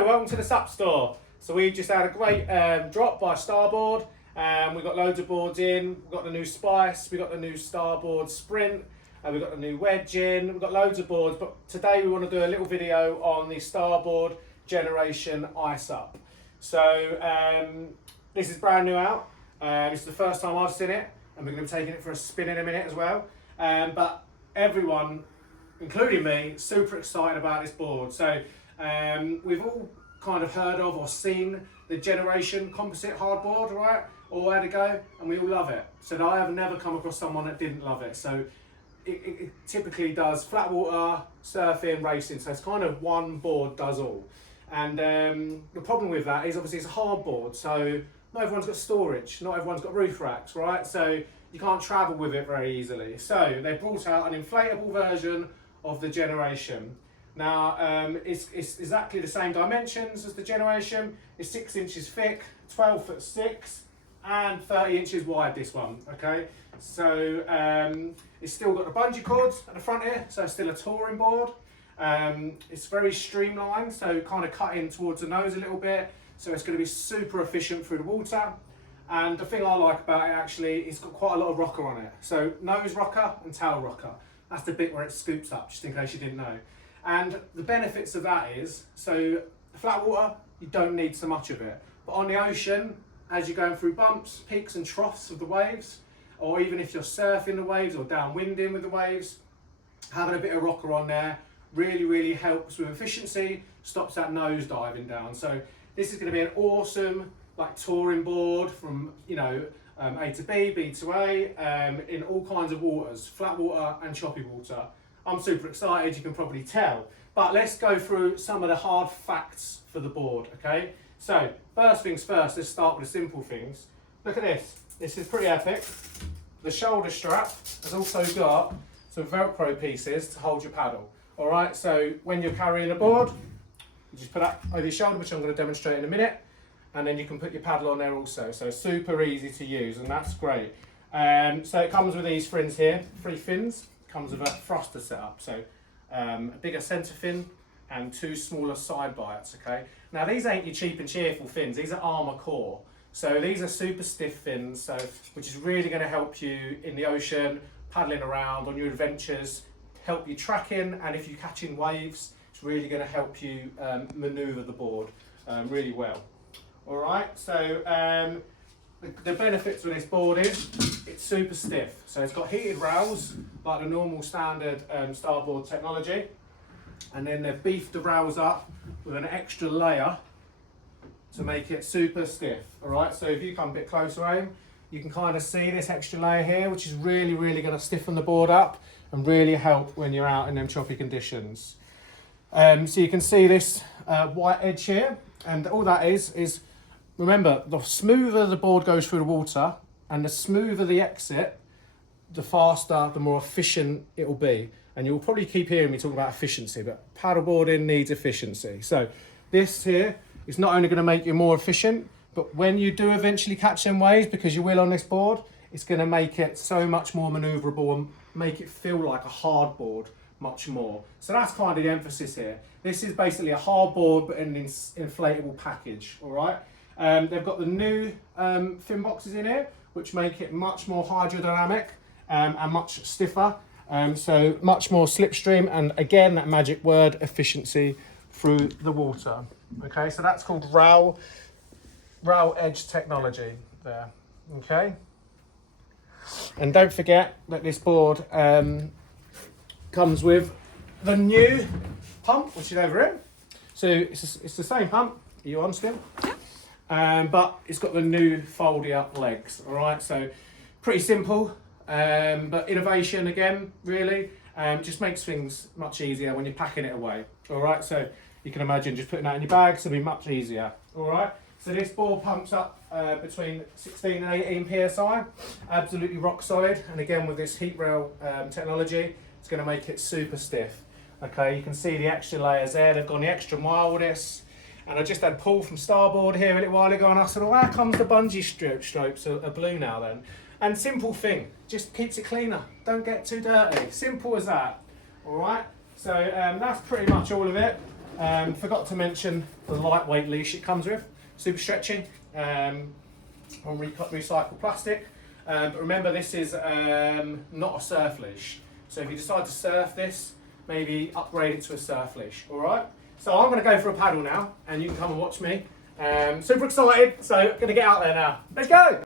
Hello, welcome to the SUP Store. So we just had a great drop by Starboard. We've got loads of boards in. We've got the new Spice, we've got the new Starboard Sprint, we've got the new Wedge in, we've got loads of boards, but today we want to do a little video on the Starboard Generation SUP. So this is brand new out. This is the first time I've seen it, and we're going to be taking it for a spin in a minute as well. But everyone, including me, super excited about this board. So we've all kind of heard of or seen the Generation composite hardboard, right? All had a go, and we all love it. So I have never come across someone that didn't love it. So it typically does flat water, surfing, racing. So it's kind of one board does all. And the problem with that is obviously it's a hardboard. So not everyone's got storage, not everyone's got roof racks, right? So you can't travel with it very easily. So they brought out an inflatable version of the Generation. Now it's exactly the same dimensions as the Generation. It's 6 inches thick, 12'6", and 30 inches wide, this one, okay? So it's still got the bungee cords at the front here, so it's still a touring board. It's very streamlined, so kind of cut in towards the nose a little bit, so it's going to be super efficient through the water. And the thing I like about it actually, it's got quite a lot of rocker on it. So nose rocker and tail rocker. That's the bit where it scoops up, just in case you didn't know. And the benefits of that is, so flat water, you don't need so much of it. But on the ocean, as you're going through bumps, peaks and troughs of the waves, or even if you're surfing the waves or downwinding with the waves, having a bit of rocker on there really, really helps with efficiency, stops that nose diving down. So this is going to be an awesome like touring board from, you know, A to B, B to A, in all kinds of waters, flat water and choppy water. I'm super excited, you can probably tell. But let's go through some of the hard facts for the board, okay? So, first things first, let's start with the simple things. Look at this. This is pretty epic. The shoulder strap has also got some Velcro pieces to hold your paddle. All right, so when you're carrying a board, you just put that over your shoulder, which I'm going to demonstrate in a minute, and then you can put your paddle on there also. So super easy to use, and that's great. So it comes with these fins here, 3 fins. Comes with a thruster setup, so a bigger centre fin and 2 smaller side bites, okay? Now these ain't your cheap and cheerful fins, these are armour core. So these are super stiff fins, so which is really going to help you in the ocean, paddling around on your adventures, help you tracking, and if you're catching waves, it's really going to help you manoeuvre the board really well. All right, so the benefits of this board is it's super stiff. So it's got heated rails, like the normal standard Starboard technology. And then they've beefed the rails up with an extra layer to make it super stiff. All right, so if you come a bit closer, Aim, you can kind of see this extra layer here, which is really, really going to stiffen the board up and really help when you're out in them choppy conditions. So you can see this white edge here, and all that is remember, the smoother the board goes through the water and the smoother the exit, the faster, the more efficient it will be. And you'll probably keep hearing me talk about efficiency, but paddleboarding needs efficiency. So this here is not only going to make you more efficient, but when you do eventually catch them waves, because you will on this board, it's going to make it so much more manoeuvrable and make it feel like a hard board much more. So that's kind of the emphasis here. This is basically a hard board, but in an inflatable package, all right? They've got the new fin boxes in here, which make it much more hydrodynamic and much stiffer. So much more slipstream, and again, that magic word, efficiency through the water. Okay, so that's called rail edge technology there, okay? And don't forget that this board comes with the new pump, which is over here. So it's the same pump. Are you on still? But it's got the new foldy up legs, all right? So pretty simple, but innovation again, really, just makes things much easier when you're packing it away, all right? So you can imagine just putting that in your bag, so it'll be much easier, all right? So this board pumps up between 16 and 18 PSI, absolutely rock solid. And again, with this heat rail technology, it's gonna make it super stiff. Okay, you can see the extra layers there. They've gone the extra mile with this. And I just had Paul from Starboard here a little while ago, and I said, well, how comes the bungee stripes are blue now then? And simple thing, just keeps it cleaner. Don't get too dirty. Simple as that. All right, so that's pretty much all of it. Forgot to mention the lightweight leash it comes with, super stretchy, on recycled plastic. But remember, this is not a surf leash. So if you decide to surf this, maybe upgrade it to a surf leash, all right? So I'm going to go for a paddle now, and you can come and watch me. Super excited, so I'm going to get out there now. Let's go!